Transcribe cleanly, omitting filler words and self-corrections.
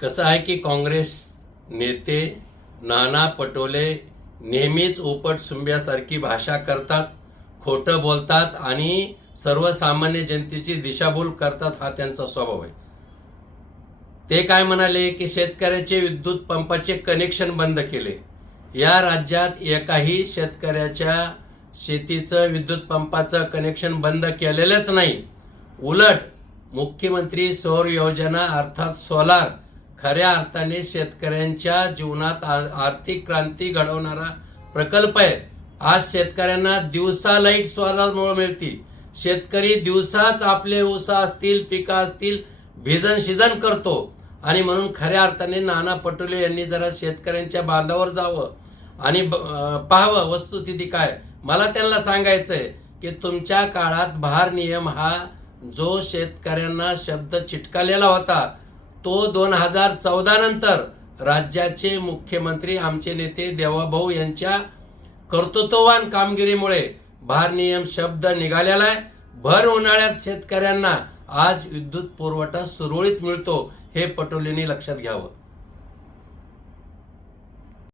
कसं आहे की काँग्रेस नेते नाना पटोले नेहमीच उपट सुंब्यासारखी भाषा करतात, खोटं बोलतात आणि सर्वसामान्य जनतेची दिशाभूल करतात. हा त्यांचा स्वभाव आहे. ते काय म्हणाले की शेतकऱ्याचे विद्युत पंपाचे कनेक्शन बंद केले. या राज्यात एकाही शेतकऱ्याच्या शेतीचं विद्युत पंपाचं कनेक्शन बंद केलेलंच नाही. उलट मुख्यमंत्री सौर योजना अर्थात सोलार खऱ्या अर्थाने शेतकऱ्यांच्या जीवनात आर्थिक क्रांती घडवणारा प्रकल्प आहे. आज शेतकऱ्यांना दिवसा लाईट सोलारमुळे मिळते. शेतकरी दिवसाच आपले ऊस असतील पिकं असतील भिजन शिजन करतो आणि म्हणून खऱ्या अर्थाने नाना पटोले यांनी जरा शेतकऱ्यांच्या बांधावर जावं आणि पाहावं वस्तुस्थिती काय. मला त्यांना सांगायचंय की तुमच्या काळात भारनियम हा जो शेतकऱ्यांना शब्द चिटकालेला होता तो 2014 नंतर राज्याचे मुख्यमंत्री आमचे नेते देवाभाऊ यांच्या कर्तृत्ववान कामगिरीमुळे भारनियम शब्द निघालेला आहे. भर उन्हाळ्यात शेतकऱ्यांना आज विद्युत पुरवठा सुरळीत मिळतो, हे पटोलेंनी लक्षात घ्यावं.